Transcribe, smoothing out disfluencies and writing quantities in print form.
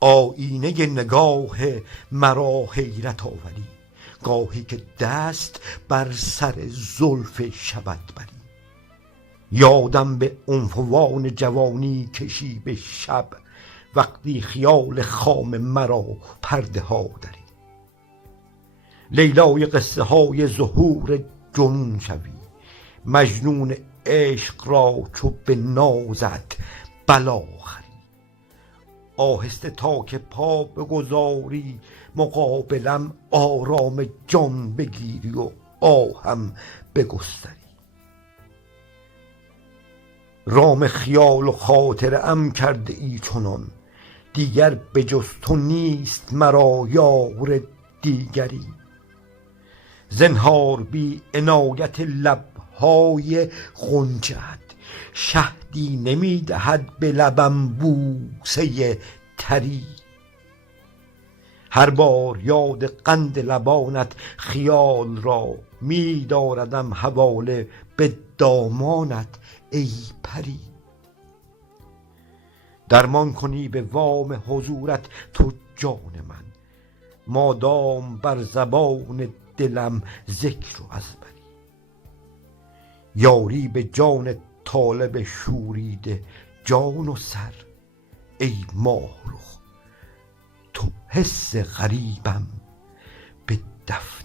آیینه نگاه مرا حیرت آوری، گاهی که دست بر سر زلف شبت بری. یادم به عنفوان جوانی کشی به شب، وقتی خیال خام مرا پرده ها دری. لیلای قصه های ظهور جنون شوی، مجنون عشق را چو به نازت بلا خری. آهسته تا که پا بگذاری مقابلم، آرام جان بگیری و آهم بگستری. رام خیال و خاطره ام کرده ای چنان، دیگر به جز تو نیست مرا یار دیگری. زنهار بی عنایت لبهای غنچه‌ات، شهدی نمی دهد به لبم بوسه تری. هر بار یاد قند لبانت خیال را، می داردم حواله به دامانت ای پری. درمان کنی به وام حضورت تو جان من، مادام بر زبان دلم ذکر و ازبری. یاری به جان طالب شوریده جان و سر، ای ماه رخ تو حس غریبم به دفتر.